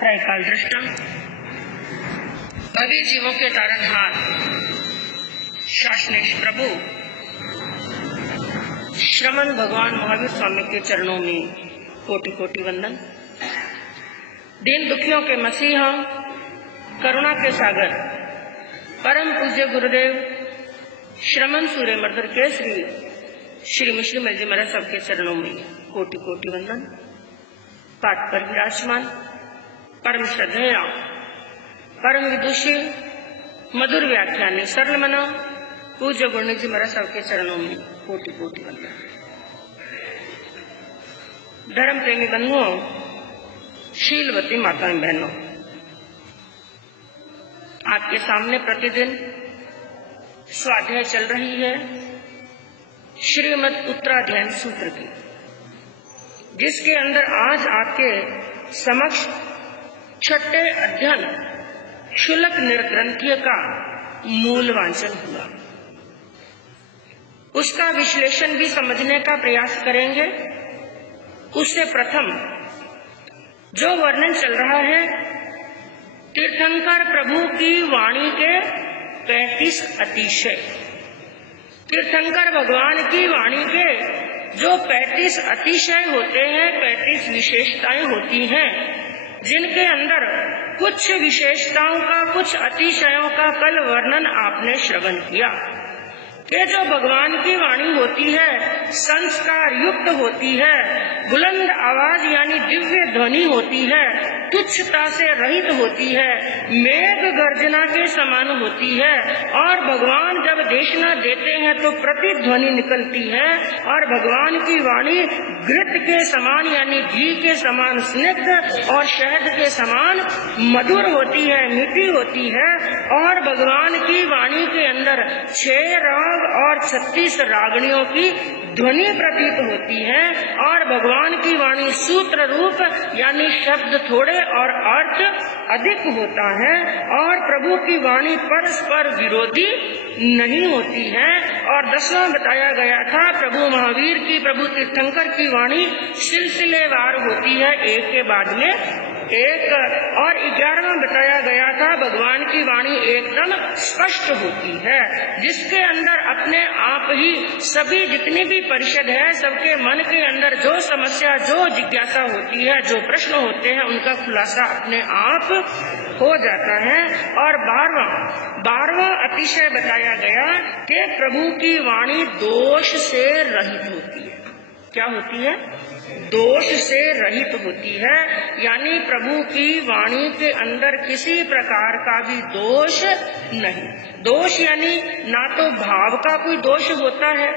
त्रैकाल दृष्टा भवी जीवों के तारनहार शासनेश प्रभु श्रमण भगवान महावीर स्वामी के चरणों में कोटि कोटि वंदन। दीन दुखियों के मसीहा, करुणा के सागर, परम पूज्य गुरुदेव श्रमण सूर्य मर्दर केसरी श्री मुस्लिम जी महाराज सबके चरणों में कोटि कोटि वंदन। पाठ पर विराजमान परम श्रद्धेय परम विदुषी मधुर व्याख्यानी सरल मना पूज्य गुरु जी महाराज सबके चरणों में कोटि कोटि वंदन। धर्म प्रेमी बंधुओं, शीलवती माताएं बहनों, आपके सामने प्रतिदिन स्वाध्याय चल रही है श्रीमद् उत्तराध्याय सूत्र की, जिसके अंदर आज आपके समक्ष छठे अध्ययन शुल्क निर्ग्रंथीय का मूल वांचन हुआ। उसका विश्लेषण भी समझने का प्रयास करेंगे। उससे प्रथम जो वर्णन चल रहा है तीर्थंकर प्रभु की वाणी के 35 अतिशय, तीर्थंकर भगवान की वाणी के जो 35 अतिशय होते हैं, 35 विशेषताएं होती हैं, जिनके अंदर कुछ विशेषताओं का, कुछ अतिशयों का कल वर्णन आपने श्रवण किया कि जो भगवान की वाणी होती है संस्कार युक्त होती है, बुलंद आवाज यानी दिव्य ध्वनि होती है, तुच्छता से रहित होती है, मेघ गर्जना के समान होती है, और भगवान जब देशना देते हैं तो प्रतिध्वनि निकलती है, और भगवान की वाणी घृत के समान यानी घी के समान स्निग्ध और शहद के समान मधुर होती है, मीठी होती है। और भगवान की वाणी के अंदर 6 राग और 36 रागणियों की ध्वनि प्रतीत होती है, और भगवान की वाणी सूत्र रूप यानी शब्द थोड़े और अर्थ अधिक होता है, और प्रभु की वाणी परस्पर विरोधी नहीं होती है। और 10वां बताया गया था प्रभु महावीर की, प्रभु तीर्थंकर की वाणी सिलसिलेवार होती है, एक के बाद में एक। और 11वां बताया गया था भगवान की वाणी एकदम स्पष्ट होती है, जिसके अंदर अपने आप ही सभी जितनी भी परिषद है, सबके मन के अंदर जो समस्या, जो जिज्ञासा होती है, जो प्रश्न होते हैं, उनका खुलासा अपने आप हो जाता है। और 12वां अतिशय बताया गया कि प्रभु की वाणी दोष से रहित होती है। क्या होती है? दोष से रहित होती है, यानी प्रभु की वाणी के अंदर किसी प्रकार का भी दोष नहीं। दोष यानी ना तो भाव का कोई दोष होता है,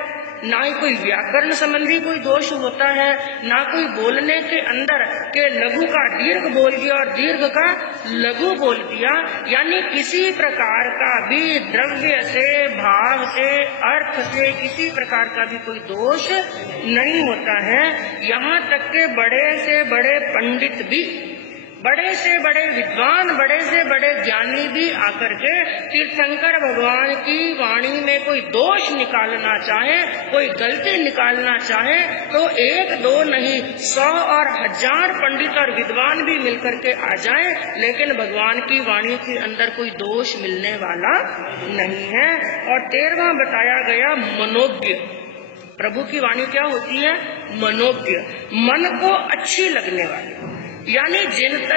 ना ही कोई व्याकरण संबंधी कोई दोष होता है, ना कोई बोलने के अंदर के लघु का दीर्घ बोल दिया और दीर्घ का लघु बोल दिया, यानी किसी प्रकार का भी द्रव्य से, भाव से, अर्थ से किसी प्रकार का भी कोई दोष नहीं होता है। यहाँ तक के बड़े से बड़े पंडित भी, बड़े से बड़े विद्वान, बड़े से बड़े ज्ञानी भी आकर के तीर्थंकर भगवान की वाणी में कोई दोष निकालना चाहे, कोई गलती निकालना चाहे, तो 1 2 नहीं 100 और 1000 पंडित और विद्वान भी मिलकर के आ जाए, लेकिन भगवान की वाणी के अंदर कोई दोष मिलने वाला नहीं है। और 13वां बताया गया मनोज्ञ। प्रभु की वाणी क्या होती है? मनोज्ञ, मन को अच्छी लगने वाली, यानी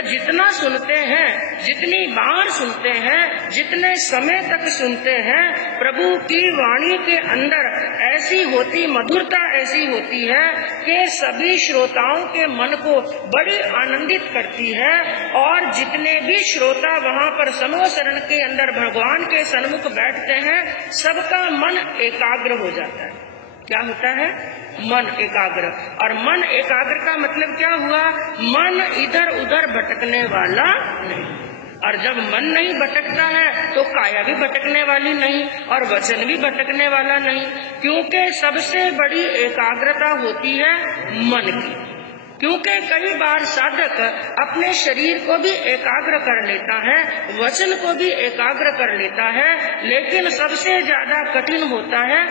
जितना सुनते हैं, जितनी बार सुनते हैं, जितने समय तक सुनते हैं, प्रभु की वाणी के अंदर ऐसी होती मधुरता, ऐसी होती है कि सभी श्रोताओं के मन को बड़ी आनंदित करती है। और जितने भी श्रोता वहाँ पर समूह शरण के अंदर भगवान के सन्मुख बैठते हैं, सबका मन एकाग्र हो जाता है। क्या होता है? मन एकाग्र। और मन एकाग्र का मतलब क्या हुआ? मन इधर उधर भटकने वाला नहीं। और जब मन नहीं भटकता है तो काया भी भटकने वाली नहीं और वचन भी भटकने वाला नहीं, क्योंकि सबसे बड़ी एकाग्रता होती है मन की। क्योंकि कई बार साधक अपने शरीर को भी एकाग्र कर लेता है, वचन को भी एकाग्र कर लेता है, लेकिन सबसे ज्यादा कठिन होता है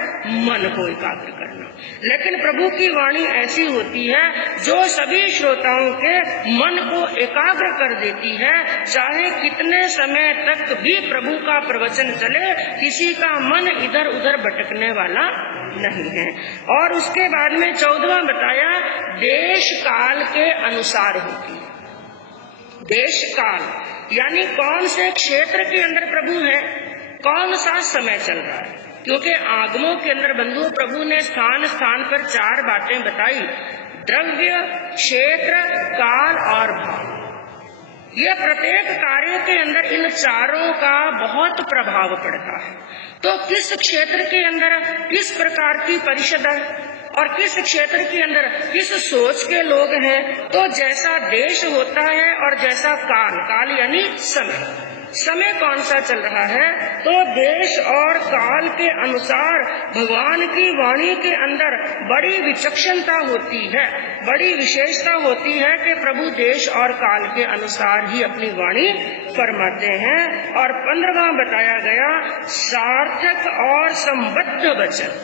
मन को एकाग्र करना। लेकिन प्रभु की वाणी ऐसी होती है जो सभी श्रोताओं के मन को एकाग्र कर देती है। चाहे कितने समय तक भी प्रभु का प्रवचन चले, किसी का मन इधर उधर भटकने वाला नहीं है। और उसके बाद में 14वां बताया, देश काल के अनुसार होती है। देश काल यानी कौन से क्षेत्र के अंदर प्रभु है, कौन सा समय चल रहा है। क्योंकि आगमों के अंदर बंधु प्रभु ने स्थान स्थान पर 4 बातें बताई, द्रव्य, क्षेत्र, काल और भाव। यह प्रत्येक कार्य के अंदर इन चारों का बहुत प्रभाव पड़ता है। तो किस क्षेत्र के अंदर किस प्रकार की परिषद है और किस क्षेत्र के अंदर किस सोच के लोग हैं, तो जैसा देश होता है और जैसा काल, काल यानी समय, समय कौन सा चल रहा है, तो देश और काल के अनुसार भगवान की वाणी के अंदर बड़ी विचक्षणता होती है, बड़ी विशेषता होती है कि प्रभु देश और काल के अनुसार ही अपनी वाणी फरमाते हैं। और 15वां बताया गया, सार्थक और संबद्ध वचन।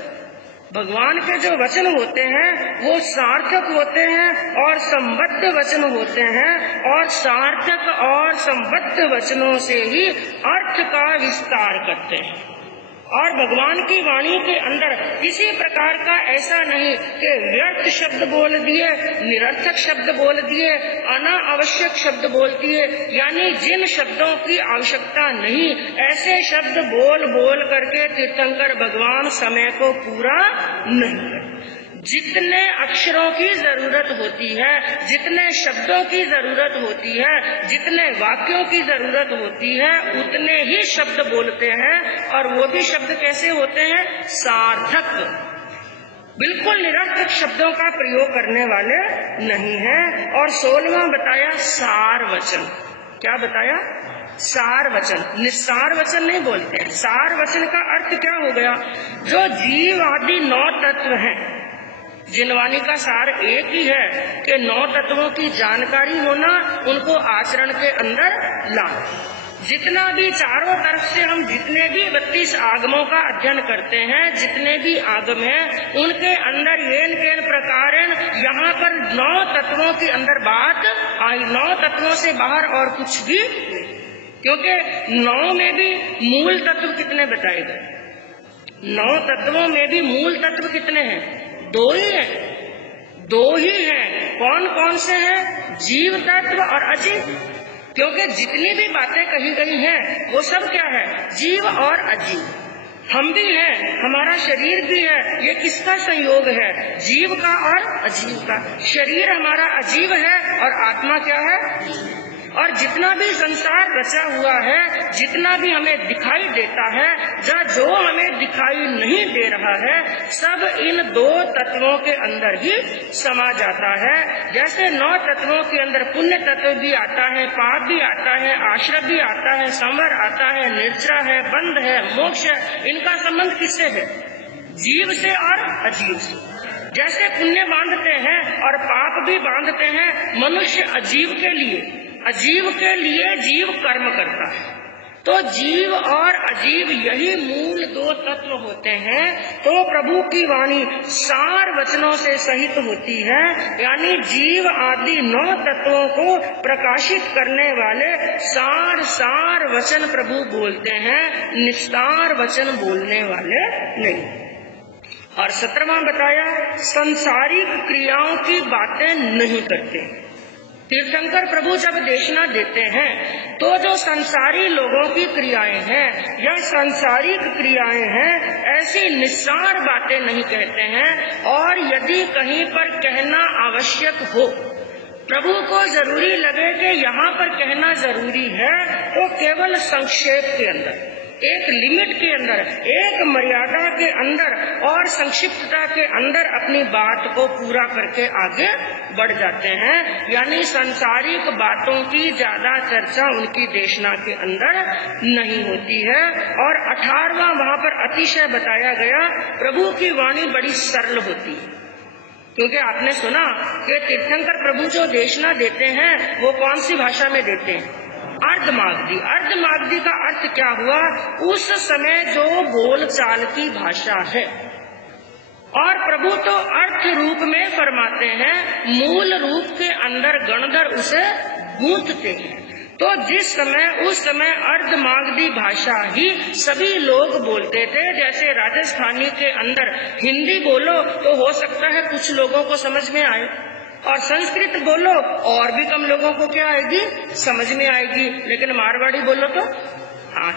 भगवान के जो वचन होते हैं वो सार्थक होते हैं और संबद्ध वचन होते हैं, और सार्थक और संबद्ध वचनों से ही अर्थ का विस्तार करते हैं। और भगवान की वाणी के अंदर किसी प्रकार का ऐसा नहीं कि व्यर्थ शब्द बोल दिए, निरर्थक शब्द बोल दिए, अनावश्यक शब्द बोल दिए, यानी जिन शब्दों की आवश्यकता नहीं, ऐसे शब्द बोल बोल करके तीर्थंकर भगवान समय को पूरा नहीं करते। जितने अक्षरों की जरूरत होती है, जितने शब्दों की जरूरत होती है, जितने वाक्यों की जरूरत होती है, उतने ही शब्द बोलते हैं। और वो भी शब्द कैसे होते हैं, सार्थक, बिल्कुल निरर्थक शब्दों का प्रयोग करने वाले नहीं हैं। और 16वां बताया, सार वचन। क्या बताया, सार वचन। निस्सार वचन नहीं बोलते हैं। सार वचन का अर्थ क्या हो गया, जो जीव आदि 9 तत्व हैं, जिनवाणी का सार एक ही है कि 9 तत्वों की जानकारी होना, उनको आचरण के अंदर लाना। जितना भी चारों तरफ से हम जितने भी 32 आगमों का अध्ययन करते हैं, जितने भी आगम हैं, उनके अंदर येन केन प्रकारेण यहाँ पर 9 तत्वों के अंदर बात आई। 9 तत्वों से बाहर और कुछ भी, क्योंकि 9 में भी मूल तत्व कितने बताए गए। 9 तत्वों में भी मूल तत्व कितने हैं, 2 ही हैं, 2 ही हैं। कौन कौन से हैं, जीव तत्व और अजीव। क्योंकि जितनी भी बातें कही गई हैं वो सब क्या है, जीव और अजीव। हम भी हैं, हमारा शरीर भी है, ये किसका संयोग है, जीव का और अजीव का। शरीर हमारा अजीव है और आत्मा क्या है। और जितना भी संसार रचा हुआ है, जितना भी हमें दिखाई देता है, जो हमें दिखाई नहीं दे रहा है, सब इन 2 तत्वों के अंदर ही समा जाता है। जैसे 9 तत्वों के अंदर पुण्य तत्व भी आता है, पाप भी आता है, आश्रय भी आता है, संवर आता है, निर्जरा है, बंध है, मोक्ष है। इनका संबंध किससे है, जीव से और अजीव से। जैसे पुण्य बांधते हैं और पाप भी बांधते हैं मनुष्य अजीव के लिए, अजीव के लिए जीव कर्म करता है। तो जीव और अजीव यही मूल 2 तत्व होते हैं। तो प्रभु की वाणी सार वचनों से सहित होती है, यानी जीव आदि 9 तत्वों को प्रकाशित करने वाले सार सार वचन प्रभु बोलते हैं, निस्तार वचन बोलने वाले नहीं। और 17वां बताया, संसारिक क्रियाओं की बातें नहीं करते। तीर्थंकर प्रभु जब देशना देते हैं तो जो संसारी लोगों की क्रियाएं हैं या सांसारिक क्रियाएं हैं, ऐसी निस्सार बातें नहीं कहते हैं। और यदि कहीं पर कहना आवश्यक हो, प्रभु को जरूरी लगे कि यहाँ पर कहना जरूरी है, तो केवल संक्षेप के अंदर, एक लिमिट के अंदर, एक मर्यादा के अंदर और संक्षिप्तता के अंदर अपनी बात को पूरा करके आगे बढ़ जाते हैं। यानी सांसारिक बातों की ज्यादा चर्चा उनकी देशना के अंदर नहीं होती है। और 18वां वहां पर अतिशय बताया गया, प्रभु की वाणी बड़ी सरल होती है, क्योंकि आपने सुना कि तीर्थंकर प्रभु जो देशना देते हैं वो कौन सी भाषा में देते हैं? अर्धमागधी। अर्धमागधी का अर्थ क्या हुआ? उस समय जो बोलचाल की भाषा है। और प्रभु तो अर्थ रूप में फरमाते हैं, मूल रूप के अंदर गणधर उसे गूंथते हैं। तो जिस समय उस समय अर्धमागधी भाषा ही सभी लोग बोलते थे। जैसे राजस्थानी के अंदर हिंदी बोलो तो हो सकता है कुछ लोगों को समझ में आए, और संस्कृत बोलो और भी कम लोगों को क्या आएगी? समझ में आएगी। लेकिन मारवाड़ी बोलो तो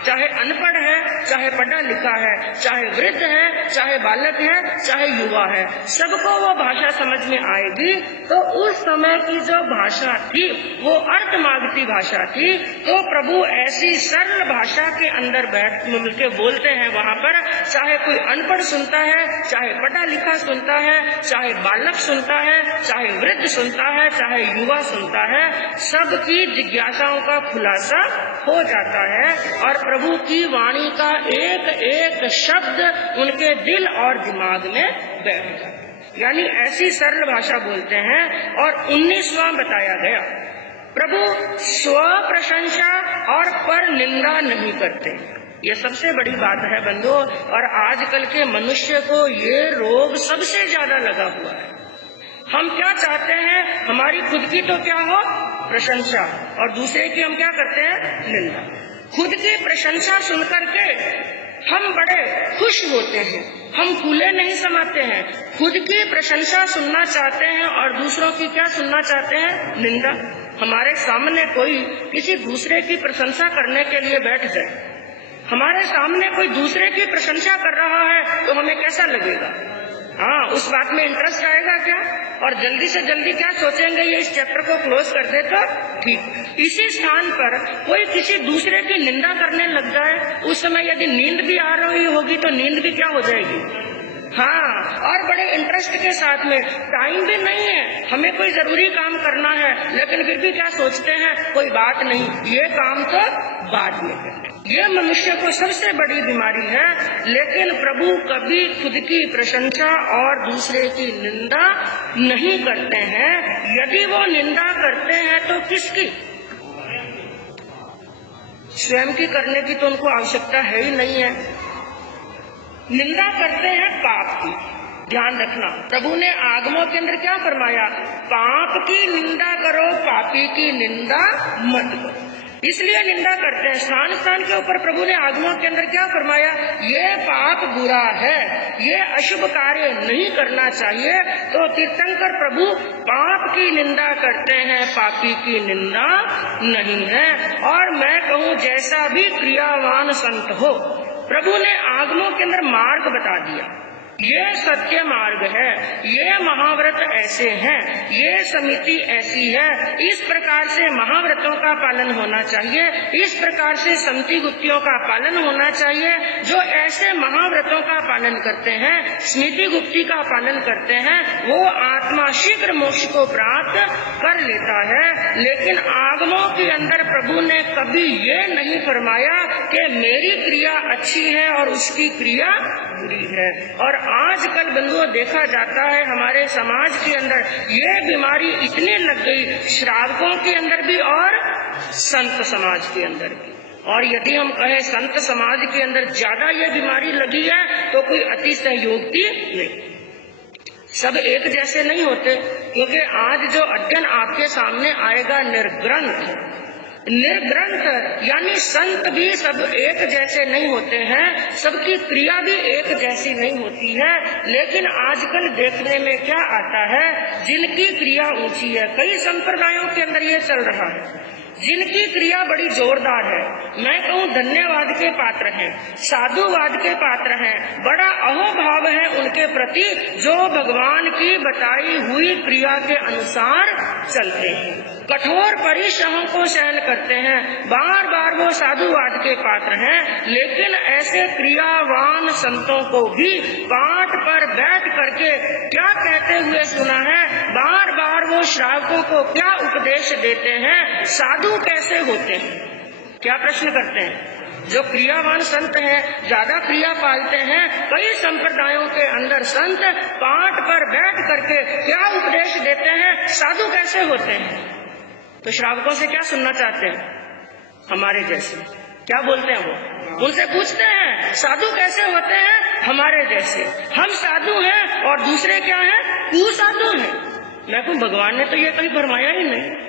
चाहे अनपढ़ है, चाहे पढ़ा लिखा है, चाहे वृद्ध है, चाहे बालक है, चाहे युवा है, सबको वो भाषा समझ में आएगी। तो उस समय की जो भाषा थी वो अर्धमागधी भाषा थी। तो प्रभु ऐसी सरल भाषा के अंदर बैठ मिलके बोलते हैं वहाँ पर, चाहे कोई अनपढ़ सुनता है, चाहे पढ़ा लिखा सुनता है, चाहे बालक सुनता है, चाहे वृद्ध सुनता है, चाहे युवा सुनता है, सबकी जिज्ञासाओं का खुलासा हो जाता है। और प्रभु की वाणी का एक एक शब्द उनके दिल और दिमाग में बैठ जाता है। यानी ऐसी सरल भाषा बोलते हैं। और 19वां बताया गया, प्रभु स्व प्रशंसा और पर निंदा नहीं करते। ये सबसे बड़ी बात है बंधुओं। और आजकल के मनुष्य को ये रोग सबसे ज्यादा लगा हुआ है। हम क्या चाहते हैं? हमारी खुद की तो क्या हो? प्रशंसा। और दूसरे की हम क्या करते हैं? निंदा। खुद की प्रशंसा सुनकर के हम बड़े खुश होते हैं, हम फूले नहीं समाते हैं। खुद की प्रशंसा सुनना चाहते हैं और दूसरों की क्या सुनना चाहते हैं? निंदा। हमारे सामने कोई किसी दूसरे की प्रशंसा करने के लिए बैठ जाए, हमारे सामने कोई दूसरे की प्रशंसा कर रहा है तो हमें कैसा लगेगा? हाँ, उस बात में इंटरेस्ट आएगा क्या? और जल्दी से जल्दी क्या सोचेंगे, ये इस चैप्टर को क्लोज कर दे तो ठीक। इसी स्थान पर कोई किसी दूसरे की निंदा करने लग जाए, उस समय यदि नींद भी आ रही होगी तो नींद भी क्या हो जाएगी? हाँ, और बड़े इंटरेस्ट के साथ में, टाइम भी नहीं है, हमें कोई जरूरी काम करना है, लेकिन फिर भी क्या सोचते हैं? कोई बात नहीं, ये काम तो बाद में करेंगे। ये मनुष्य को सबसे बड़ी बीमारी है। लेकिन प्रभु कभी खुद की प्रशंसा और दूसरे की निंदा नहीं करते हैं। यदि वो निंदा करते हैं तो किसकी? स्वयं की करने की तो उनको आवश्यकता है ही नहीं है। निंदा करते हैं पाप की। ध्यान रखना, प्रभु ने आगमों के अंदर क्या फरमाया? पाप की निंदा करो, पापी की निंदा मत करो। इसलिए निंदा करते हैं। स्थान स्थान के ऊपर प्रभु ने आगमों के अंदर क्या फरमाया? ये पाप बुरा है, ये अशुभ कार्य नहीं करना चाहिए। तो तीर्थंकर प्रभु पाप की निंदा करते हैं, पापी की निंदा नहीं है। और मैं कहूँ जैसा भी क्रियावान संत हो, प्रभु ने आगमों के अंदर मार्ग बता दिया। ये सत्य मार्ग है, ये महाव्रत ऐसे हैं, ये समिति ऐसी है, इस प्रकार से महाव्रतों का पालन होना चाहिए, इस प्रकार से समिति गुप्तियों का पालन होना चाहिए। जो ऐसे महाव्रतों का पालन करते हैं, स्मृति गुप्ति का पालन करते हैं, वो आत्मा शीघ्र मोक्ष को प्राप्त कर लेता है। लेकिन आगमों के अंदर प्रभु ने कभी ये नहीं फरमाया कि मेरी क्रिया अच्छी है और उसकी क्रिया बुरी है। और आजकल बंधुओं देखा जाता है हमारे समाज के अंदर ये बीमारी इतनी लग गई, श्रावकों के अंदर भी और संत समाज के अंदर भी। और यदि हम कहें संत समाज के अंदर ज्यादा ये बीमारी लगी है तो कोई अतिशयोक्ति नहीं। सब एक जैसे नहीं होते, क्योंकि आज जो अध्ययन आपके सामने आएगा निर्ग्रंथ यानी संत भी सब एक जैसे नहीं होते हैं, सबकी क्रिया भी एक जैसी नहीं होती है। लेकिन आजकल देखने में क्या आता है, जिनकी क्रिया ऊंची है, कई संप्रदायों के अंदर ये चल रहा है, जिनकी क्रिया बड़ी जोरदार है, मैं कहूँ धन्यवाद के पात्र हैं, साधुवाद के पात्र हैं, बड़ा अहोभाव है उनके प्रति, जो भगवान की बताई हुई क्रिया के अनुसार चलते हैं, कठोर परिश्रमों को सहन करते हैं, बार बार वो साधुवाद के पात्र हैं। लेकिन ऐसे क्रियावान संतों को भी पाठ पर बैठ करके क्या कहते हुए सुना है, बार बार वो श्रावकों को क्या उपदेश देते हैं, साधु कैसे होते हैं? क्या प्रश्न करते हैं? जो क्रियावान संत हैं, ज्यादा क्रिया पालते हैं। कई संप्रदायों के अंदर संत पाठ पर बैठ करके क्या उपदेश देते हैं, साधु कैसे होते हैं। तो श्रावकों से क्या सुनना चाहते हैं, हमारे जैसे। क्या बोलते हैं वो, उनसे पूछते हैं साधु कैसे होते हैं, हमारे जैसे। हम साधु हैं और दूसरे क्या हैं, कुसाधु हैं। मैं कहूं भगवान ने तो ये कहीं फरमाया ही नहीं।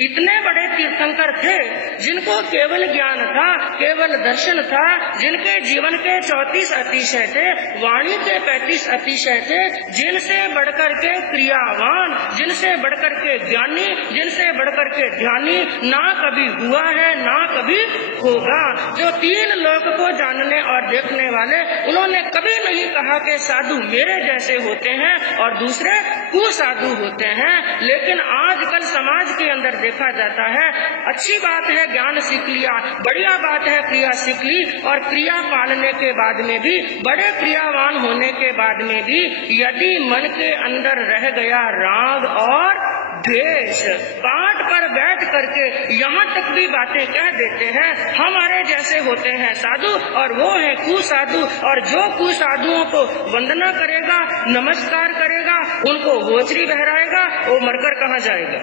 इतने बड़े तीर्थंकर थे जिनको केवल ज्ञान था, केवल दर्शन था, जिनके जीवन के 34 अतिशय थे, वाणी के 35 अतिशय थे, जिनसे बढ़कर के क्रियावान, जिनसे बढ़कर के ज्ञानी, जिनसे बढ़कर के ध्यानी ना कभी हुआ है ना कभी होगा। जो 3 लोक को जानने और देखने वाले, उन्होंने कभी नहीं कहा कि साधु मेरे जैसे होते हैं और दूसरे कुसाधु होते हैं। लेकिन आजकल समाज के अंदर देखा जाता है, अच्छी बात है ज्ञान सीख लिया, बढ़िया बात है क्रिया सीख ली, और क्रिया पालने के बाद में भी, बड़े क्रियावान होने के बाद में भी यदि मन के अंदर रह गया राग और द्वेष, पाठ पर बैठ करके यहाँ तक भी बातें कह देते हैं हमारे जैसे होते हैं साधु और वो है कुसाधु। और जो कुसाधुओं को वंदना करेगा, नमस्कार करेगा, उनको गोचरी बहराएगा, वो मरकर कहाँ जाएगा,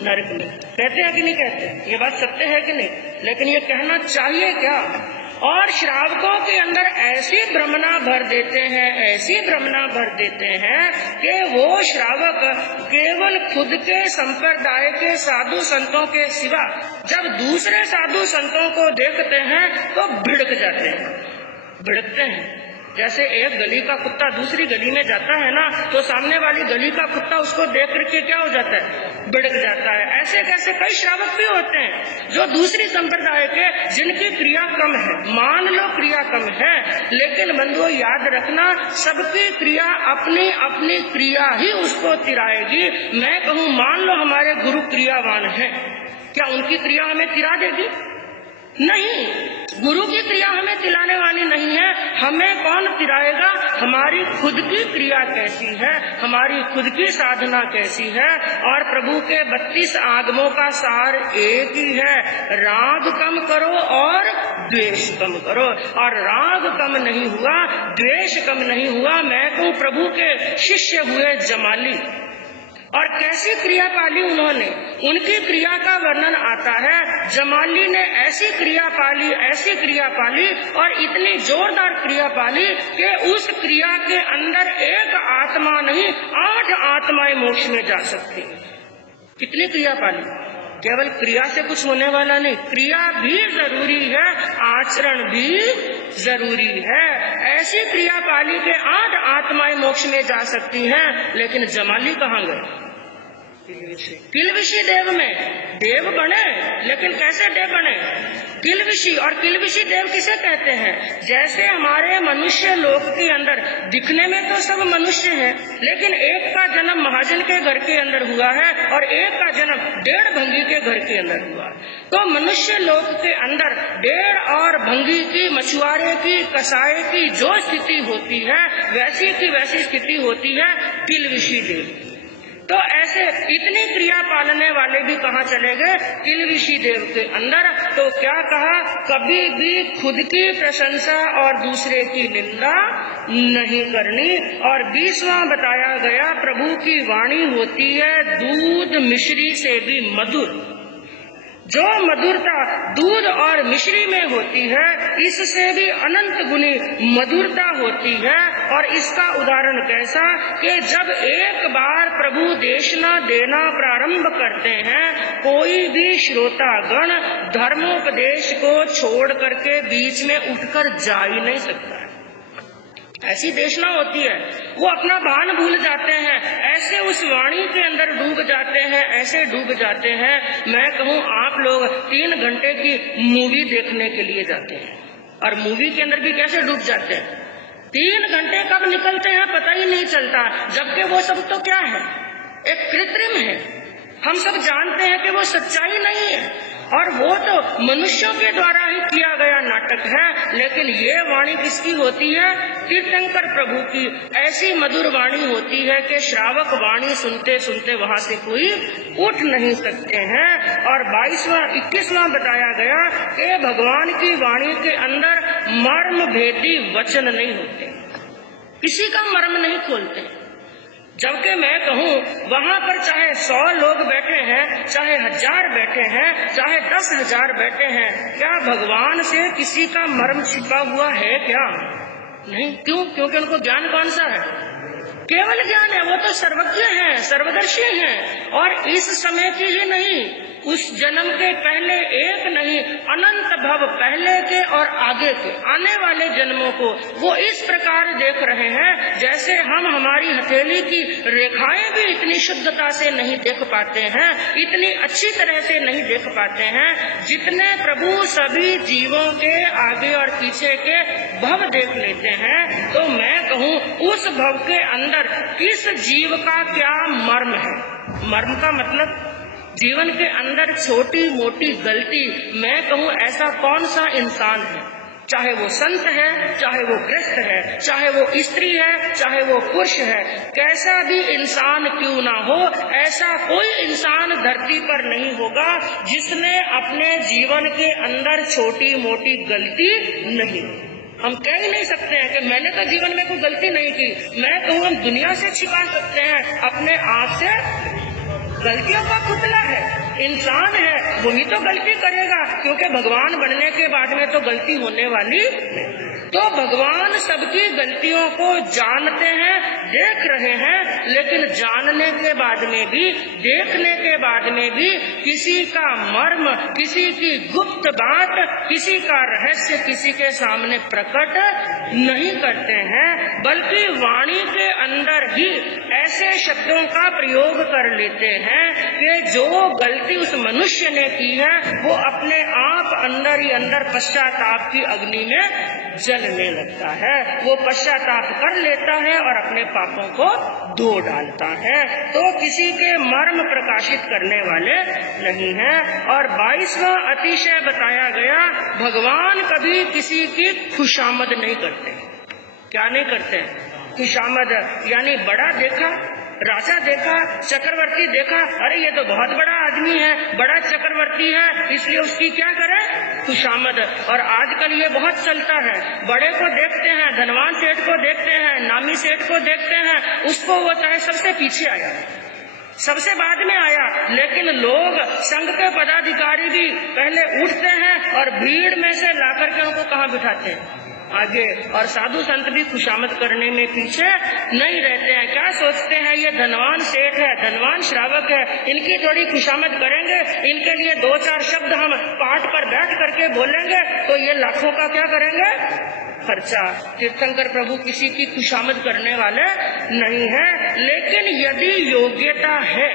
नरक में। कहते हैं कि नहीं कहते, ये बात सत्य है कि नहीं। लेकिन ये कहना चाहिए क्या। और श्रावकों के अंदर ऐसी भ्रमणा भर देते हैं, ऐसी भ्रमणा भर देते हैं कि वो श्रावक केवल खुद के संप्रदाय के साधु संतों के सिवा जब दूसरे साधु संतों को देखते हैं तो भिड़क जाते हैं, भिड़कते हैं। जैसे एक गली का कुत्ता दूसरी गली में जाता है ना, तो सामने वाली गली का कुत्ता उसको देख करके क्या हो जाता है, भिड़क जाता है। ऐसे कैसे कई श्रावक भी होते हैं जो दूसरी संप्रदाय के, जिनकी क्रिया कम है, मान लो क्रिया कम है, लेकिन बंधुओं याद रखना सबकी क्रिया अपनी अपनी क्रिया ही उसको तिराएगी। मैं कहूँ मान लो हमारे गुरु क्रियावान हैं, क्या उनकी क्रिया हमें तिरा देगी? नहीं, गुरु की क्रिया हमें तिलाने वाली नहीं है। हमें कौन तिराएगा? हमारी खुद की क्रिया कैसी है, हमारी खुद की साधना कैसी है। और प्रभु के 32 आगमों का सार एक ही है, राग कम करो और द्वेष कम करो। और राग कम नहीं हुआ, द्वेष कम नहीं हुआ, मैं कहूँ प्रभु के शिष्य हुए जमाली। और कैसी क्रिया पाली उन्होंने, उनकी क्रिया का वर्णन आता है। जमाली ने ऐसी क्रिया पाली, ऐसी क्रिया पाली और इतनी जोरदार क्रिया पाली कि उस क्रिया के अंदर एक आत्मा नहीं 8 आत्माएं मोक्ष में जा सकती। कितनी क्रिया पाली। केवल क्रिया से कुछ होने वाला नहीं, क्रिया भी जरूरी है, आचरण भी जरूरी है। ऐसी क्रिया पाली के 8 आत्माएं मोक्ष में जा सकती हैं। लेकिन जमाली कहाँ गए? किलबिशी देव में देव बने, लेकिन कैसे देव बने? किलबिशी। और किलबिशी देव किसे कहते हैं? जैसे हमारे मनुष्य लोक के अंदर दिखने में तो सब मनुष्य हैं, लेकिन एक का जन्म महाजन के घर के अंदर हुआ है और एक का जन्म 1.5 भंगी के घर के अंदर हुआ। तो मनुष्य लोक के अंदर 1.5 और भंगी की, मछुआरे की, कसाई की जो स्थिति होती है, वैसी की वैसी स्थिति होती है किलबिशी देव। तो ऐसे इतनी क्रिया पालने वाले भी कहाँ चले गए? किलबिशी देव के अंदर। तो क्या कहा? कभी भी खुद की प्रशंसा और दूसरे की निंदा नहीं करनी। और 20वां बताया गया, प्रभु की वाणी होती है दूध मिश्री से भी मधुर। जो मधुरता दूध और मिश्री में होती है, इससे भी अनंत गुनी मधुरता होती है। और इसका उदाहरण कैसा कि जब एक बार प्रभु देशना देना प्रारंभ करते हैं, कोई भी श्रोतागण धर्मोपदेश को छोड़ करके बीच में उठकर जा ही नहीं सकता। ऐसी देशना होती है, वो अपना भान भूल जाते हैं, ऐसे उस वाणी के अंदर डूब जाते हैं, ऐसे डूब जाते हैं। मैं कहूँ आप लोग 3 घंटे की मूवी देखने के लिए जाते हैं और मूवी के अंदर भी कैसे डूब जाते हैं। 3 घंटे कब निकलते हैं पता ही नहीं चलता, जबकि वो सब तो क्या है, एक कृत्रिम है। हम सब जानते हैं कि वो सच्चाई नहीं है। और वो तो मनुष्यों के द्वारा ही किया गया नाटक है, लेकिन ये वाणी किसकी होती है? तीर्थंकर प्रभु की। ऐसी मधुर वाणी होती है कि श्रावक वाणी सुनते सुनते वहां से कोई उठ नहीं सकते हैं। और 21वां बताया गया कि भगवान की वाणी के अंदर मर्म भेदी वचन नहीं होते, किसी का मर्म नहीं खोलते। जबकि मैं कहूँ वहां पर चाहे 100 लोग बैठे हैं, चाहे 1000 बैठे हैं, चाहे 10,000 बैठे हैं, क्या भगवान से किसी का मर्म छिपा हुआ है क्या? नहीं। क्यों? क्योंकि उनको ज्ञान कौन सा है? केवल ज्ञान है। वो तो सर्वज्ञ हैं, सर्वदर्शी हैं। और इस समय की ही नहीं, उस जन्म के पहले एक नहीं, अनंत भव पहले के और आगे के आने वाले जन्मों को वो इस प्रकार देख रहे हैं जैसे हम हमारी हथेली की रेखाएं भी इतनी शुद्धता से नहीं देख पाते हैं, इतनी अच्छी तरह से नहीं देख पाते हैं, जितने प्रभु सभी जीवों के आगे और पीछे के भव देख लेते हैं। तो मैं कहूँ उस भव के अंदर किस जीव का क्या मर्म है? मर्म का मतलब जीवन के अंदर छोटी मोटी गलती। मैं कहूँ ऐसा कौन सा इंसान है, चाहे वो संत है, चाहे वो गृहस्थ है, चाहे वो स्त्री है, चाहे वो पुरुष है, कैसा भी इंसान क्यों ना हो, ऐसा कोई इंसान धरती पर नहीं होगा जिसने अपने जीवन के अंदर छोटी मोटी गलती नहीं। हम कह ही नहीं सकते हैं कि मैंने तो जीवन में कोई गलती नहीं की। मैं कहूँ हम दुनिया से छिपा सकते हैं, अपने आप से गलतियों का पुतला है, इंसान है, वही तो गलती करेगा, क्योंकि भगवान बनने के बाद में तो गलती होने वाली नहीं। तो भगवान सबकी गलतियों को जानते हैं, देख रहे हैं, लेकिन जानने के बाद में भी, देखने के बाद में भी किसी का मर्म, किसी की गुप्त बात, किसी का रहस्य किसी के सामने प्रकट नहीं करते हैं, बल्कि वाणी के अंदर ही ऐसे शब्दों का प्रयोग कर लेते हैं कि जो गलती उस मनुष्य ने की है वो अपने आप अंदर ही अंदर पश्चाताप की अग्नि में जलने लगता है। वो पश्चाताप कर लेता है और अपने पापों को धो डालता है। तो किसी के मर्म प्रकाशित करने वाले नहीं है। और 22वां अतिशय बताया गया, भगवान कभी किसी की खुशामद नहीं करते। क्या नहीं करते? खुशामद यानी बड़ा देखा, राजा देखा, चक्रवर्ती देखा, अरे ये तो बहुत बड़ा आदमी है, बड़ा चक्रवर्ती है, इसलिए उसकी क्या करें? खुशामद। और आजकल ये बहुत चलता है, बड़े को देखते हैं, धनवान सेठ को देखते हैं, नामी सेठ को देखते हैं, उसको वो चाहे सबसे पीछे आया, सबसे बाद में आया, लेकिन लोग संघ के पदाधिकारी भी पहले उठते हैं और भीड़ में से लाकर के उनको कहाँ बिठाते हैं? आगे। और साधु संत भी खुशामद करने में पीछे नहीं रहते हैं। क्या सोचते हैं ये धनवान सेठ है, धनवान श्रावक है, इनकी थोड़ी खुशामद करेंगे, इनके लिए 2-4 शब्द हम पाठ पर बैठ करके बोलेंगे तो ये लाखों का क्या करेंगे? खर्चा। तीर्थंकर प्रभु किसी की खुशामद करने वाले नहीं है। लेकिन यदि योग्यता है,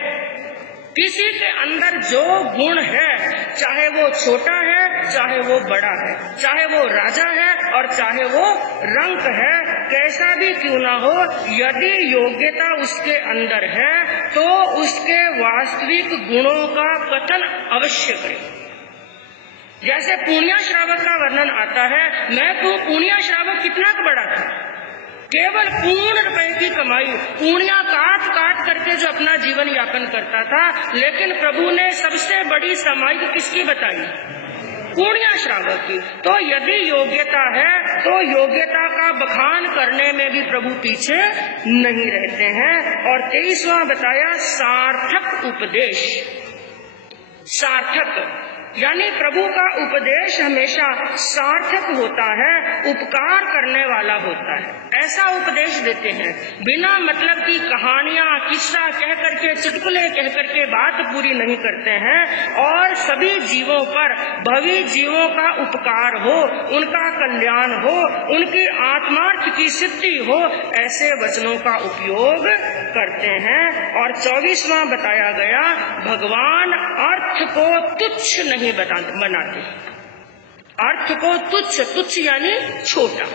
किसी के अंदर जो गुण है, चाहे वो छोटा है, चाहे वो बड़ा है, चाहे वो राजा है और चाहे वो रंक है, कैसा भी क्यों ना हो, यदि योग्यता उसके अंदर है तो उसके वास्तविक गुणों का कथन अवश्य करें। जैसे पूर्णिया श्रावक का वर्णन आता है, मैं कहूँ पूर्णिया श्रावक कितना बड़ा था, केवल पूर्ण रुपए की कमाई, पूर्णिया काट काट करके जो अपना जीवन यापन करता था, लेकिन प्रभु ने सबसे बड़ी समाई किसकी बताई? पूर्णिया श्रावक की। तो यदि योग्यता है तो योग्यता का बखान करने में भी प्रभु पीछे नहीं रहते हैं। और 23वां बताया सार्थक उपदेश। सार्थक यानी प्रभु का उपदेश हमेशा सार्थक होता है, उपकार करने वाला होता है। ऐसा उपदेश देते हैं, बिना मतलब की कहानियां, किस्सा कह करके, चुटकुले कह करके बात पूरी नहीं करते हैं, और सभी जीवों पर, भवी जीवों का उपकार हो, उनका कल्याण हो, उनकी आत्मार्थ की सिद्धि हो, ऐसे वचनों का उपयोग करते हैं। और 24वां बताया गया, भगवान अर्थ को तुच्छ नहीं बनाते। अर्थ को तुच्छ, तुच्छ यानी छोटा,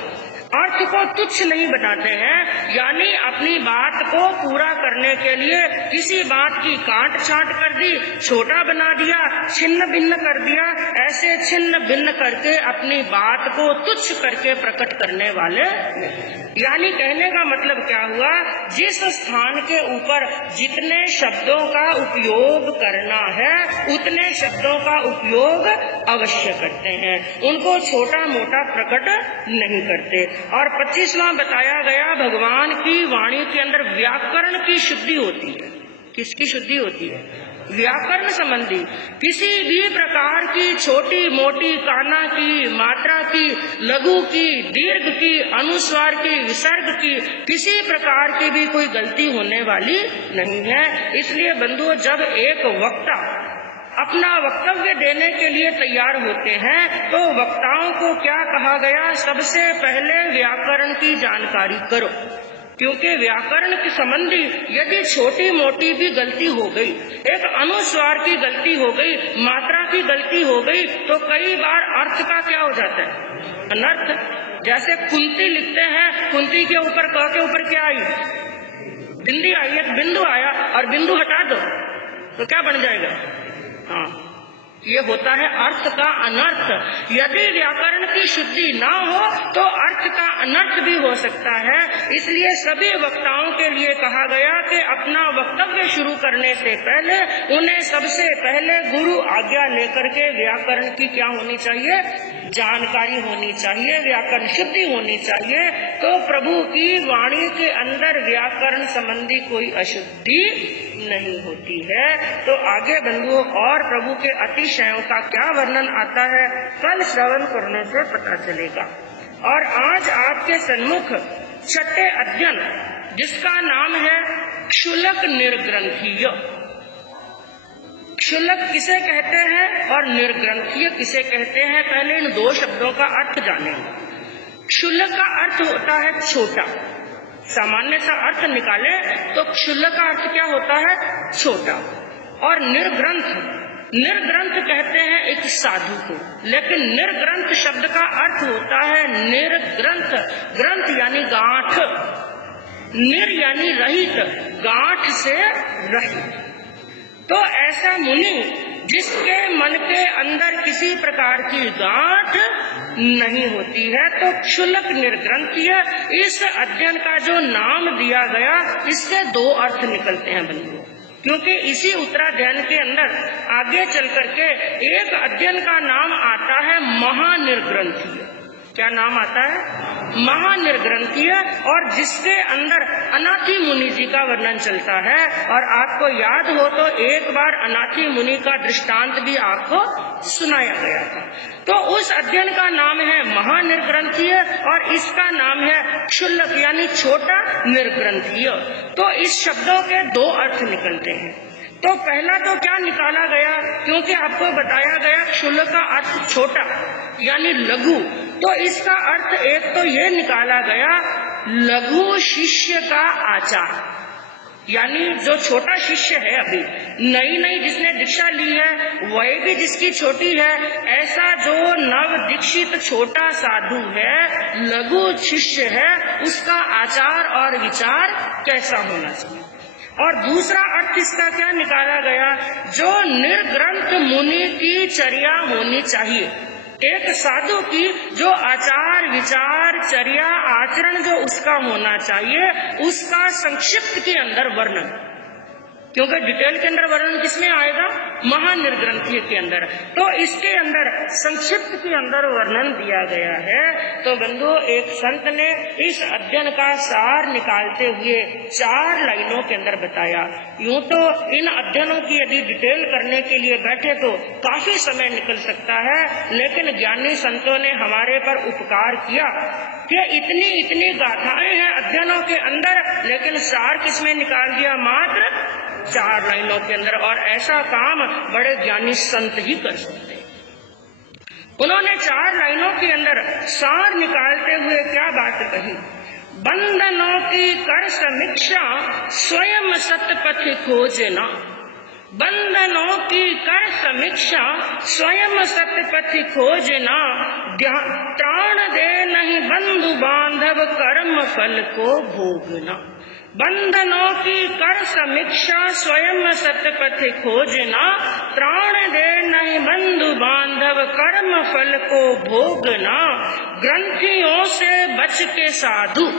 अर्थ को तुच्छ नहीं बनाते हैं, यानी अपनी बात को पूरा करने के लिए किसी बात की काट छांट कर दी, छोटा बना दिया, छिन्न भिन्न कर दिया। ऐसे छिन्न भिन्न करके अपनी बात को तुच्छ करके प्रकट करने वाले, यानी कहने का मतलब क्या हुआ, जिस स्थान के ऊपर जितने शब्दों का उपयोग करना है उतने शब्दों का उपयोग अवश्य करते हैं, उनको छोटा मोटा प्रकट नहीं करते। और 25वां बताया गया, भगवान की वाणी के अंदर व्याकरण की शुद्धि होती है। किसकी शुद्धि होती है? व्याकरण संबंधी किसी भी प्रकार की छोटी मोटी काना की, मात्रा की, लघु की, दीर्घ की, अनुस्वार की, विसर्ग की, किसी प्रकार की भी कोई गलती होने वाली नहीं है। इसलिए बंधुओं, जब एक वक्ता अपना वक्तव्य देने के लिए तैयार होते हैं तो वक्ताओं को क्या कहा गया, सबसे पहले व्याकरण की जानकारी करो, क्योंकि व्याकरण के संबंधी यदि छोटी मोटी भी गलती हो गई, एक अनुस्वार की गलती हो गई, मात्रा की गलती हो गई, तो कई बार अर्थ का क्या हो जाता है, अनर्थ। जैसे कुंती लिखते हैं, कुंती के ऊपर क के ऊपर क्या आई, बिंदी आई, एक बिंदु आया और बिंदु हटा दो तो क्या बन जाएगा, हाँ, ये होता है अर्थ का अनर्थ। यदि व्याकरण की शुद्धि ना हो तो अर्थ का अनर्थ भी हो सकता है। इसलिए सभी वक्ताओं के लिए कहा गया कि अपना वक्तव्य शुरू करने से पहले उन्हें सबसे पहले गुरु आज्ञा लेकर के व्याकरण की क्या होनी चाहिए, जानकारी होनी चाहिए, व्याकरण शुद्धि होनी चाहिए। तो प्रभु की वाणी के अंदर व्याकरण संबंधी कोई अशुद्धि नहीं होती है। तो आगे बंधुओं और प्रभु के अतिशयों का क्या वर्णन आता है, कल श्रवण करने से पता चलेगा। और आज आपके सन्मुख छठे अध्ययन, जिसका नाम है क्षुलक निर्ग्रंथीय। क्षुलक किसे कहते हैं और निर्ग्रंथीय किसे कहते हैं, पहले इन दो शब्दों का अर्थ जानेंगे। क्षुलक का अर्थ होता है छोटा, सामान्य सा अर्थ निकाले तो क्षुलक का अर्थ क्या होता है, छोटा। और निर्ग्रंथ, निर्ग्रंथ कहते हैं एक साधु को, लेकिन निर्ग्रंथ शब्द का अर्थ होता है निर्ग्रंथ, ग्रंथ यानी गांठ, निर यानी रहित, गांठ से रहित। तो ऐसा मुनि जिसके मन के अंदर किसी प्रकार की गांठ नहीं होती है, तो क्षुलक निर्ग्रंथीय इस अध्ययन का जो नाम दिया गया, इसके दो अर्थ निकलते हैं बंधुओं। क्योंकि इसी उत्तराध्ययन के अंदर आगे चल करके एक अध्ययन का नाम आता है महानिर्ग्रंथीय। क्या नाम आता है, महानिर्ग्रंथीय, और जिसके अंदर अनाथि मुनि जी का वर्णन चलता है। और आपको याद हो तो एक बार अनाथि मुनि का दृष्टांत भी आपको सुनाया गया था। तो उस अध्ययन का नाम है महानिर्ग्रंथीय और इसका नाम है क्षुल्लक यानी छोटा निर्ग्रंथीय। तो इस शब्दों के दो अर्थ निकलते हैं। तो पहला तो क्या निकाला गया, क्योंकि आपको बताया गया क्षुल्लक का अर्थ छोटा यानी लघु, तो इसका अर्थ एक तो ये निकाला गया लघु शिष्य का आचार, यानी जो छोटा शिष्य है, अभी नई नई जिसने दीक्षा ली है वह भी जिसकी छोटी है, ऐसा जो नव दीक्षित छोटा साधु है, लघु शिष्य है, उसका आचार और विचार कैसा होना चाहिए। और दूसरा अर्थ इसका क्या निकाला गया, जो निर्ग्रंथ मुनि की चर्या होनी चाहिए, एक साधु की जो आचार विचार चर्या आचरण जो उसका होना चाहिए, उसका संक्षिप्त के अंदर वर्णन, क्योंकि डिटेल के अंदर वर्णन किसमें आएगा, महानिर्ग्रंथीय के अंदर। तो इसके अंदर संक्षिप्त के अंदर वर्णन दिया गया है। तो बंधुओं, एक संत ने इस अध्ययन का सार निकालते हुए 4 लाइनों के अंदर बताया। यूं तो इन अध्ययनों की यदि डिटेल करने के लिए बैठे तो काफी समय निकल सकता है, लेकिन ज्ञानी संतों ने हमारे पर उपकार किया कि इतनी गाथाएं हैं अध्ययनों के अंदर, लेकिन सार किसमें निकाल दिया, मात्र 4 लाइनों के अंदर। और ऐसा काम बड़े ज्ञानी संत ही कर सकते हैं। उन्होंने 4 लाइनों के अंदर सार निकालते हुए क्या बात कही, बंधनों की कर समीक्षा स्वयं सतपथ खोजना, बंधनों की कर समीक्षा, स्वयं सत्यपथि खोजना, त्राण दे नहीं बंधु बांधव, कर्म फल को भोगना। बंधनों की कर समीक्षा, स्वयं सत्यपथि खोजना, त्राण दे नहीं बंधु बांधव, कर्म फल को भोगना। ग्रंथियों से बच के साधु,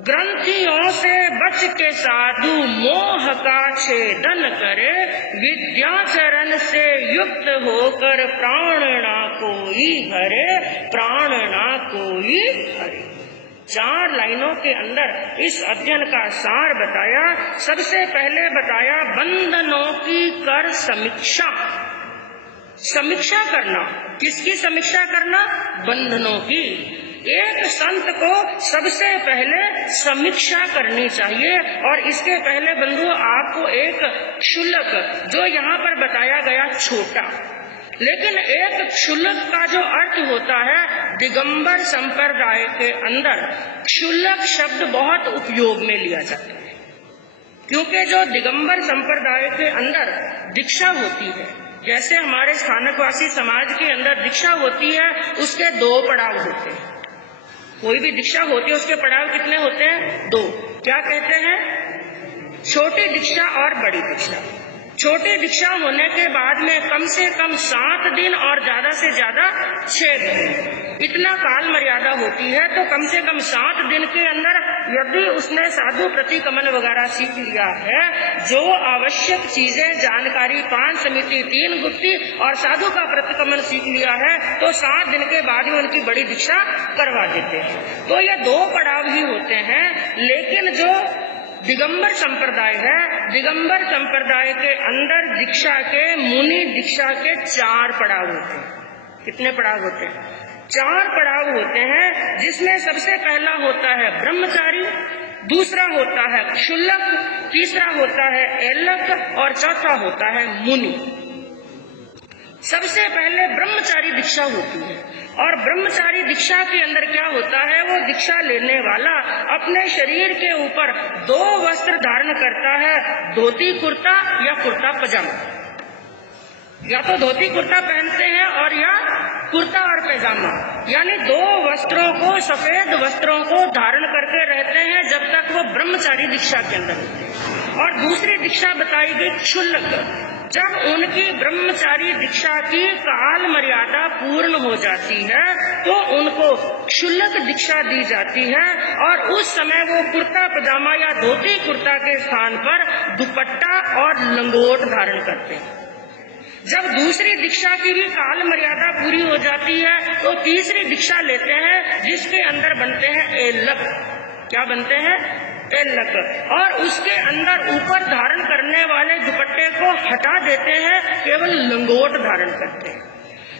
ग्रंथियों से बच के साधु, मोह का छेदन करे, विद्याचरण से युक्त होकर, प्राण ना कोई हरे, प्राण ना कोई हरे। 4 लाइनों के अंदर इस अध्ययन का सार बताया। सबसे पहले बताया बंधनों की कर समीक्षा। समीक्षा करना, किसकी समीक्षा करना? बंधनों की। एक संत को सबसे पहले समीक्षा करनी चाहिए। और इसके पहले बंधुओं आपको एक क्षुल्लक, जो यहाँ पर बताया गया छोटा, लेकिन एक क्षुल्लक का जो अर्थ होता है, दिगंबर संप्रदाय के अंदर क्षुल्लक शब्द बहुत उपयोग में लिया जाता है। क्योंकि जो दिगंबर संप्रदाय के अंदर दीक्षा होती है, जैसे हमारे स्थानकवासी समाज के अंदर दीक्षा होती है, उसके 2 पड़ाव होते हैं। कोई भी दीक्षा होती है उसके पड़ाव कितने होते हैं? 2। क्या कहते हैं? छोटी दीक्षा और बड़ी दीक्षा। छोटी दीक्षा होने के बाद में कम से कम 7 दिन और ज्यादा से ज्यादा 6 दिन, इतना काल मर्यादा होती है। तो कम से कम 7 दिन के अंदर यदि उसने साधु प्रतिकमन वगैरह सीख लिया है, जो आवश्यक चीजें, जानकारी, 5 समिति, 3 गुप्ती और साधु का प्रतिकमन सीख लिया है, तो 7 दिन के बाद में उनकी बड़ी दीक्षा करवा देते हैं। तो ये 2 पड़ाव ही होते हैं। लेकिन जो दिगंबर संप्रदाय है, दिगंबर संप्रदाय के अंदर दीक्षा के, मुनि दीक्षा के 4 पड़ाव होते हैं। कितने पड़ाव होते हैं? 4 पड़ाव होते हैं, जिसमें सबसे पहला होता है ब्रह्मचारी, दूसरा होता है क्षुल्लक, तीसरा होता है एलक और चौथा होता है मुनि। सबसे पहले ब्रह्मचारी दीक्षा होती है। और ब्रह्मचारी दीक्षा के अंदर क्या होता है? वो दीक्षा लेने वाला अपने शरीर के ऊपर 2 वस्त्र धारण करता है, धोती कुर्ता या कुर्ता पजामा। या तो धोती कुर्ता पहनते हैं और या कुर्ता और पैजामा, यानी 2 वस्त्रों को, सफेद वस्त्रों को धारण करके रहते हैं जब तक वो ब्रह्मचारी दीक्षा के अंदर होते हैं। और दूसरी दीक्षा बताई गई क्षुल्लक। जब उनकी ब्रह्मचारी दीक्षा की काल मर्यादा पूर्ण हो जाती है, तो उनको क्षुल्लक दीक्षा दी जाती है। और उस समय वो कुर्ता पजामा या धोती कुर्ता के स्थान पर दुपट्टा और लंगोट धारण करते हैं। जब दूसरी दीक्षा की भी काल मर्यादा पूरी हो जाती है, तो तीसरी दीक्षा लेते हैं, जिसके अंदर बनते हैं एलक। क्या बनते हैं? एलक। और उसके अंदर ऊपर धारण करने वाले दुपट्टे को हटा देते हैं, केवल लंगोट धारण करते हैं।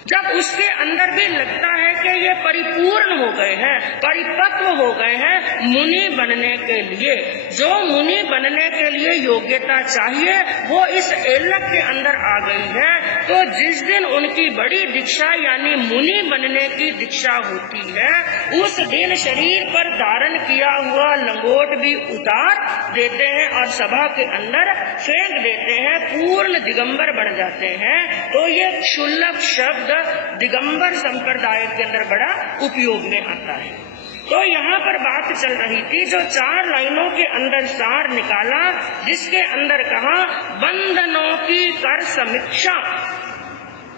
जब उसके अंदर भी लगता है कि ये परिपूर्ण हो गए हैं, परिपक्व हो गए हैं मुनि बनने के लिए, जो मुनि बनने के लिए योग्यता चाहिए वो इस एलक के अंदर आ गई है, तो जिस दिन उनकी बड़ी दीक्षा यानी मुनि बनने की दीक्षा होती है, उस दिन शरीर पर धारण किया हुआ लंगोट भी उतार देते हैं और सभा के अंदर फेंक देते हैं, पूर्ण दिगंबर बन जाते हैं। तो ये क्षुल्लक शब्द दिगंबर संप्रदाय के अंदर बड़ा उपयोग में आता है। तो यहाँ पर बात चल रही थी, जो 4 लाइनों के अंदर सार निकाला, जिसके अंदर कहा बंधनों की कर समीक्षा।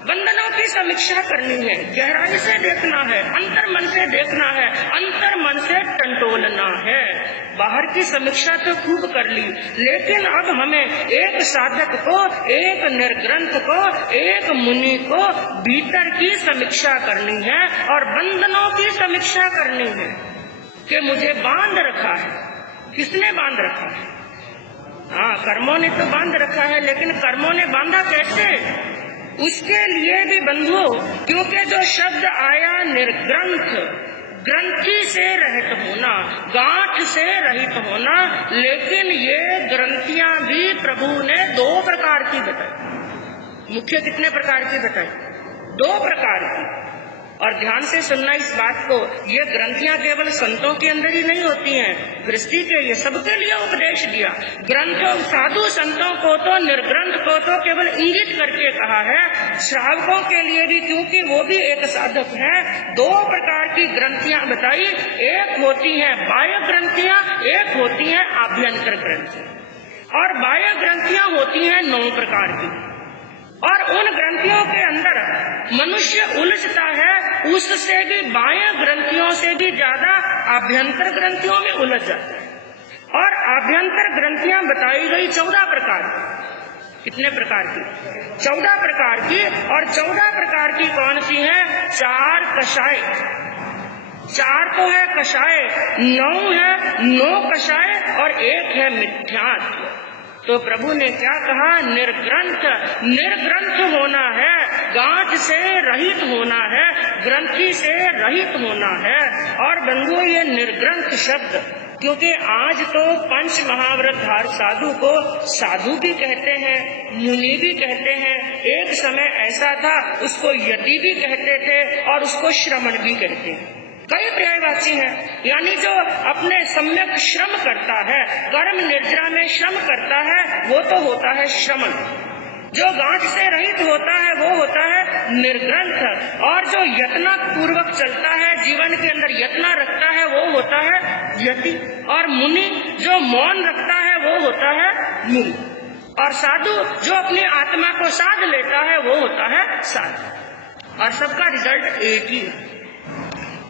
बंधनों की समीक्षा करनी है, गहराई से देखना है, अंतर मन से देखना है, अंतर मन से टंटोलना है। बाहर की समीक्षा तो खूब कर ली, लेकिन अब हमें एक साधक को, एक निर्ग्रंथ को, एक मुनि को भीतर की समीक्षा करनी है और बंधनों की समीक्षा करनी है कि मुझे बांध रखा है। किसने बांध रखा है? हाँ, कर्मों ने तो बांध रखा है, लेकिन कर्मों ने बांधा कैसे? उसके लिए भी बंधुओं, क्योंकि जो शब्द आया निर्ग्रंथ, ग्रंथि से रहित होना, गांठ से रहित होना, लेकिन ये ग्रंथियां भी प्रभु ने 2 प्रकार की बताई। मुख्य कितने प्रकार की बताई? 2 प्रकार की। और ध्यान से सुनना इस बात को, ये ग्रंथियां केवल संतों के अंदर ही नहीं होती हैं, गृहस्थी के ये सबके लिए उपदेश दिया। ग्रंथों साधु संतों को तो निर्ग्रंथ को तो केवल इंगित करके कहा है, श्रावकों के लिए भी, क्योंकि वो भी एक साधक है। 2 प्रकार की ग्रंथियां बताई, एक होती है बाह्य ग्रंथियां, एक होती है आभ्यंतर ग्रंथियां। और बाह्य ग्रंथियां होती हैं 9 प्रकार की, और उन ग्रंथियों के अंदर मनुष्य उलझता है, उससे भी बाह्य ग्रंथियों से भी ज्यादा आभ्यंतर ग्रंथियों में उलझ जाता है। और आभ्यंतर ग्रंथियां बताई गई 14 प्रकार की। कितने प्रकार की? 14 प्रकार की। और 14 प्रकार की कौन सी है? 4 कषाय, 4 तो है कषाय, 9 है 9 कषाय, और 1 है मिथ्यात्व। तो प्रभु ने क्या कहा? निर्ग्रंथ, निर्ग्रंथ होना है, गांठ से रहित होना है, ग्रंथि से रहित होना है। और बंधुओं, ये निर्ग्रंथ शब्द, क्योंकि आज तो पंच महाव्रतधार साधु को साधु भी कहते हैं, मुनि भी कहते हैं, एक समय ऐसा था उसको यति भी कहते थे और उसको श्रमण भी कहते हैं। कई पर्यायवाची हैं, यानी जो अपने सम्यक श्रम करता है, कर्म निर्जरा में श्रम करता है, वो तो होता है श्रमण। जो गांठ से रहित होता है वो होता है निर्ग्रंथ। और जो यत्न पूर्वक चलता है, जीवन के अंदर यत्न रखता है, वो होता है यति। और मुनि जो मौन रखता है वो होता है मुनि। और साधु जो अपनी आत्मा को साध लेता है वो होता है साधु। और सबका रिजल्ट एक ही है।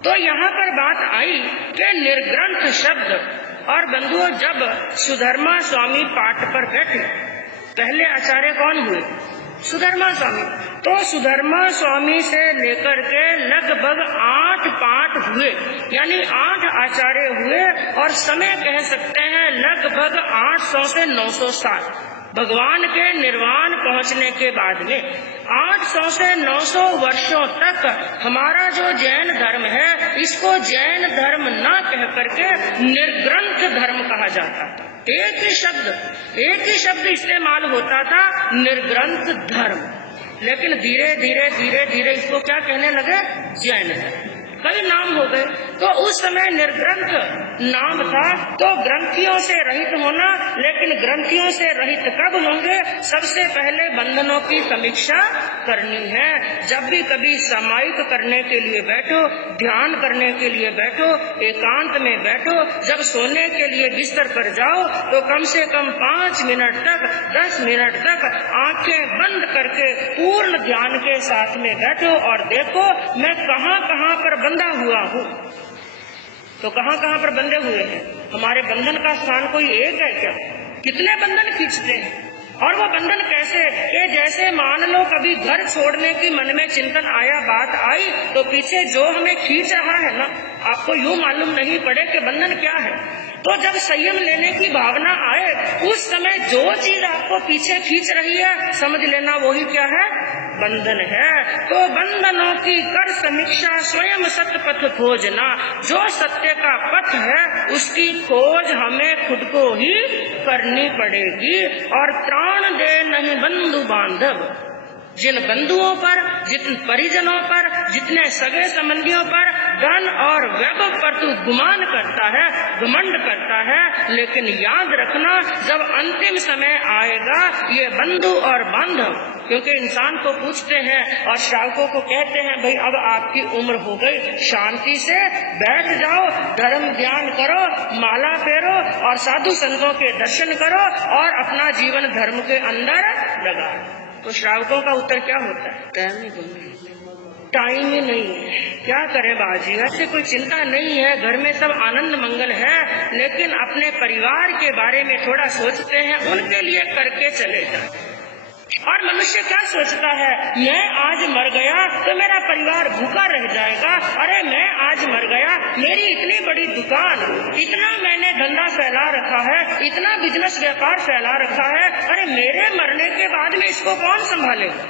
तो यहाँ पर बात आई कि निर्ग्रंथ शब्द। और बंधुओं, जब सुधर्मा स्वामी पाठ पर बैठे, पहले आचार्य कौन हुए? सुधर्मा स्वामी। तो सुधर्मा स्वामी से लेकर के लगभग 8 पाठ हुए, यानी 8 आचार्य हुए। और समय कह सकते हैं लगभग 800 से 900 साल भगवान के निर्वाण पहुंचने के बाद में। 800 से 900 वर्षों तक हमारा जो जैन धर्म है, इसको जैन धर्म न कह करके निर्ग्रंथ धर्म कहा जाता था। एक ही शब्द इस्तेमाल होता था, निर्ग्रंथ धर्म। लेकिन धीरे धीरे इसको क्या कहने लगे? जैन धर्म। कई नाम हो गए। तो उस समय निर्ग्रंथ नाम था। तो ग्रंथियों से रहित होना, लेकिन ग्रंथियों से रहित कब होंगे? सबसे पहले बंधनों की समीक्षा करनी है। जब भी कभी सामायिक करने के लिए बैठो, ध्यान करने के लिए बैठो, एकांत में बैठो, जब सोने के लिए बिस्तर पर जाओ तो कम से कम 5 मिनट तक, 10 मिनट तक आंखें बंद करके पूर्ण ध्यान के साथ में बैठो और देखो मैं कहाँ कहाँ पर बंधा हुआ हूँ। तो कहाँ कहाँ पर बंधे हुए हैं? हमारे बंधन का स्थान कोई एक है क्या? कितने बंधन खींचते हैं? और वो बंधन कैसे? कि जैसे मान लो कभी घर छोड़ने की मन में चिंतन आया, बात आई, तो पीछे जो हमें खींच रहा है ना, आपको यूं मालूम नहीं पड़े कि बंधन क्या है। तो जब संयम लेने की भावना आए, उस समय जो चीज आपको पीछे खींच रही है, समझ लेना वही क्या है? बंधन है। तो बंधनों की कर समीक्षा, स्वयं सत्य पथ खोजना। जो सत्य का पथ है उसकी खोज हमें खुद को ही करनी पड़ेगी। और त्राण दे नहीं बंधु बांधव। जिन बंधुओं पर, जिन परिजनों पर, जितने सगे संबंधियों पर धन और वैभव पर तू गुमान करता है, घमंड करता है, लेकिन याद रखना जब अंतिम समय आएगा ये बंधु और बांधव, क्योंकि इंसान को पूछते हैं और श्रावकों को कहते हैं भाई अब आपकी उम्र हो गई, शांति से बैठ जाओ, धर्म ध्यान करो, माला फेरो और साधु संतों के दर्शन करो और अपना जीवन धर्म के अंदर लगाओ। तो श्रावकों का उत्तर क्या होता है? टाइम ही नहीं है। क्या करें बाजी, ऐसे कोई चिंता नहीं है, घर में सब आनंद मंगल है, लेकिन अपने परिवार के बारे में थोड़ा सोचते हैं, उनके लिए करके चले जाते। और मनुष्य क्या सोचता है? मैं आज मर गया तो मेरा परिवार भूखा रह जाएगा। अरे मैं आज मर गया, मेरी इतनी बड़ी दुकान, इतना मैंने धंधा फैला रखा है, इतना बिजनेस व्यापार फैला रखा है, अरे मेरे मरने के बाद में इसको कौन संभालेगा?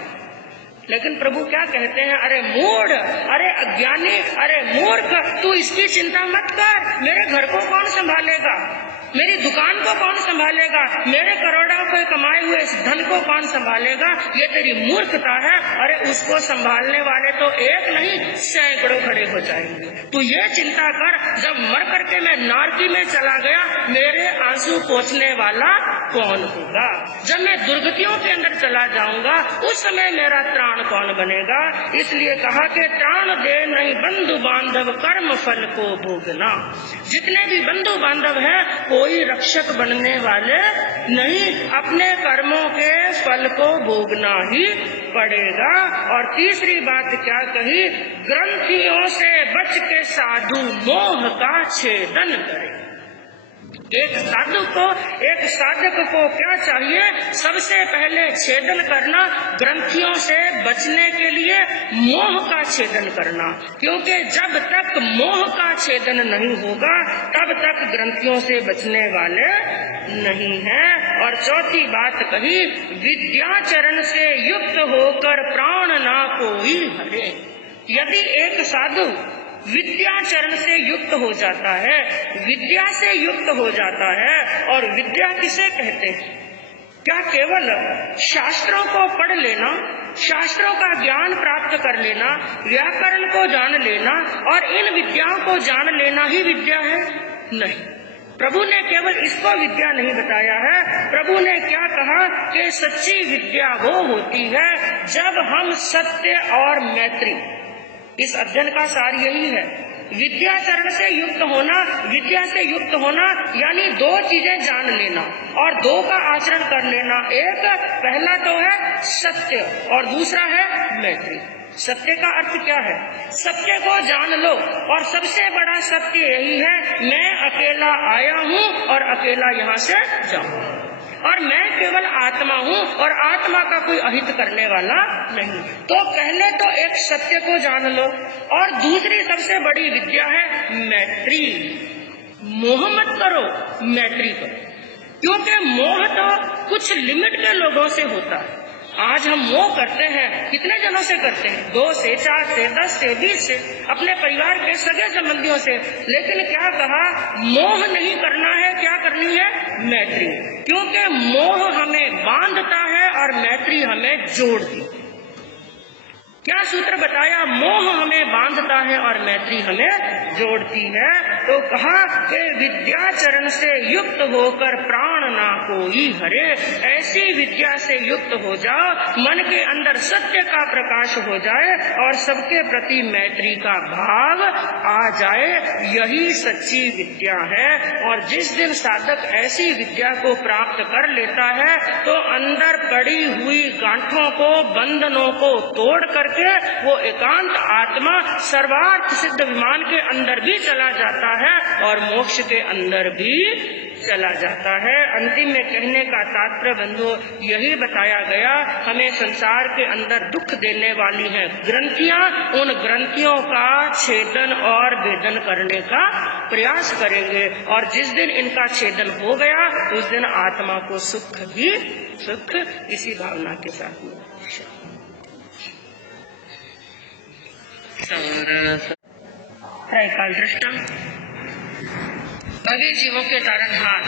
लेकिन प्रभु क्या कहते हैं? अरे मूढ़, अरे अज्ञानी, अरे मूर्ख, तू इसकी चिंता मत कर, मेरे घर को कौन संभालेगा? मेरी दुकान को कौन संभालेगा, मेरे करोड़ों के कमाए हुए इस धन को कौन संभालेगा, ये तेरी मूर्खता है। अरे उसको संभालने वाले तो एक नहीं सैकड़ों खड़े हो जाएंगे। तू ये चिंता कर, जब मर करके मैं नारकी में चला गया, मेरे आंसू पोंछने वाला कौन होगा। जब मैं दुर्गतियों के अंदर चला जाऊंगा, उस समय मेरा त्राण कौन बनेगा। इसलिए कहा कि त्राण दे नहीं बंधु बांधव, कर्म फल को भोगना। जितने भी बंधु बांधव हैं, कोई रक्षक बनने वाले नहीं, अपने कर्मों के फल को भोगना ही पड़ेगा। और तीसरी बात क्या कही, ग्रंथियों से बच के साधु मोह का छेदन करे। एक साधक को क्या चाहिए, सबसे पहले छेदन करना, ग्रंथियों से बचने के लिए मोह का छेदन करना। क्योंकि जब तक मोह का छेदन नहीं होगा, तब तक ग्रंथियों से बचने वाले नहीं हैं। और चौथी बात कही, विद्याचरण से युक्त होकर प्राण ना कोई हरे। यदि एक साधु विद्याचरण से युक्त हो जाता है, विद्या से युक्त हो जाता है, और विद्या किसे कहते हैं? क्या केवल शास्त्रों को पढ़ लेना, शास्त्रों का ज्ञान प्राप्त कर लेना, व्याकरण को जान लेना और इन विद्याओं को जान लेना ही विद्या है? नहीं, प्रभु ने केवल इसको विद्या नहीं बताया है। प्रभु ने क्या कहा कि सच्ची विद्या वो होती है जब हम सत्य और मैत्री, इस अध्ययन का सार यही है। विद्याचरण से युक्त होना, विद्या से युक्त होना यानी दो चीजें जान लेना और दो का आचरण कर लेना। एक पहला तो है सत्य और दूसरा है मैत्री। सत्य का अर्थ क्या है? सत्य को जान लो, और सबसे बड़ा सत्य यही है, मैं अकेला आया हूँ और अकेला यहाँ से जाऊंगा, और मैं केवल आत्मा हूँ और आत्मा का कोई अहित करने वाला नहीं। तो पहले तो एक सत्य को जान लो, और दूसरी सबसे बड़ी विद्या है मैत्री। मोह मत करो, मैत्री करो। क्योंकि मोह तो कुछ लिमिट के लोगों से होता है। आज हम मोह करते हैं, कितने जनों से करते हैं? 2 से 4 से 10 से 20 से, अपने परिवार के सगे संबंधियों से। लेकिन क्या कहा, मोह नहीं करना है, क्या करनी है? मैत्री। क्योंकि मोह हमें बांधता है और मैत्री हमें जोड़ती है। क्या सूत्र बताया? मोह हमें बांधता है और मैत्री हमें जोड़ती है। तो कहा कि विद्याचरण से युक्त होकर प्राण ना कोई हरे। ऐसी विद्या से युक्त हो जाओ, मन के अंदर सत्य का प्रकाश हो जाए और सबके प्रति मैत्री का भाव आ जाए। यही सच्ची विद्या है। और जिस दिन साधक ऐसी विद्या को प्राप्त कर लेता है, तो अंदर पड़ी हुई गांठों को, बंधनों को तोड़ करके वो एकांत आत्मा सर्वार्थ सिद्ध विमान के अंदर भी चला जाता है और मोक्ष के अंदर भी चला जाता है। अंतिम में कहने का तात्पर्य बंधु यही बताया गया, हमें संसार के अंदर दुख देने वाली हैं ग्रंथियां, उन ग्रंथियों का छेदन और भेदन करने का प्रयास करेंगे। और जिस दिन इनका छेदन हो गया, उस दिन आत्मा को सुख ही सुख। इसी भावना के साथ में त्रैकाल दृष्टम, भवी जीवों के तारणहार